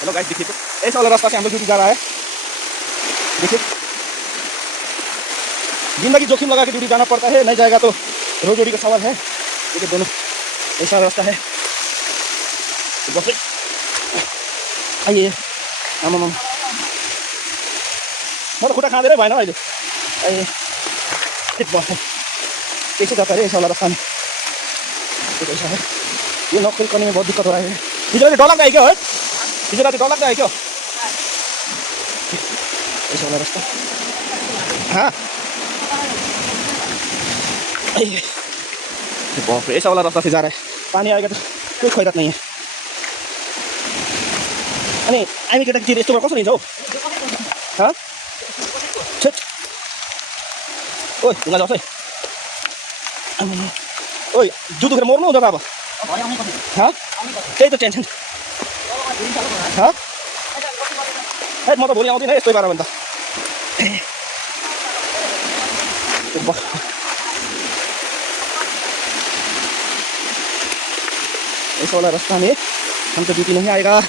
Hello guys, देखिए तो ऐसा वाला रास्ता से हम लोग ड्यूटी जा रहा है। देखिए, जिंदगी जोखिम लगा के ड्यूटी जाना पड़ता है, नहीं जाएगा तो रोज रोटी का सवाल है। देखिए दोनों ऐसा रास्ता है। तो बस आइए, आम मैं तो खुदा खा दे रहे भाई ना भाई। आइए, बस है कैसे जाता है ऐसा वाला रास्ता में। तो ऐसा है, ये नौकरी करने में बहुत दिक्कत हो रहा है। इधर डर लगता है क्या? इधर रात डर लगता है क्या? ऐसा वाला रास्ता। हाँ, बाप रे, ऐसा वाला रास्ता से जा रहा है। पानी आएगा तो कोई खैरत नहीं है। अनि हामी केटाकेटी यस्तो कसरी हिँड्छौ? हाँ छेट, ओइ ढुङ्गा जाओस् है। ओइ जिउ दुखेर मर्नु हुँदैन अब। हाँ त्यही त टेन्सन। हाँ है, म त भोलि आउँदिनँ यस्तै पारा भने त। ऐसा वाला रास्ता में हमको ड्यूटी नहीं आएगा।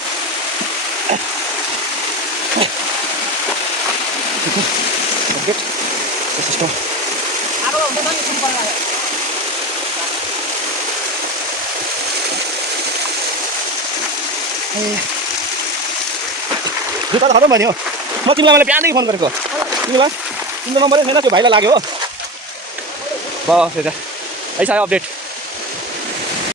जुत्ता त खतम भयो नि हो। म तिमीलाई मैले बिहानदेखि फोन गरेको। तिमीलाई तिम्रो नम्बरै छैन, त्यो भाइलाई लाग्यो हो। बस यता ऐसा अपडेट।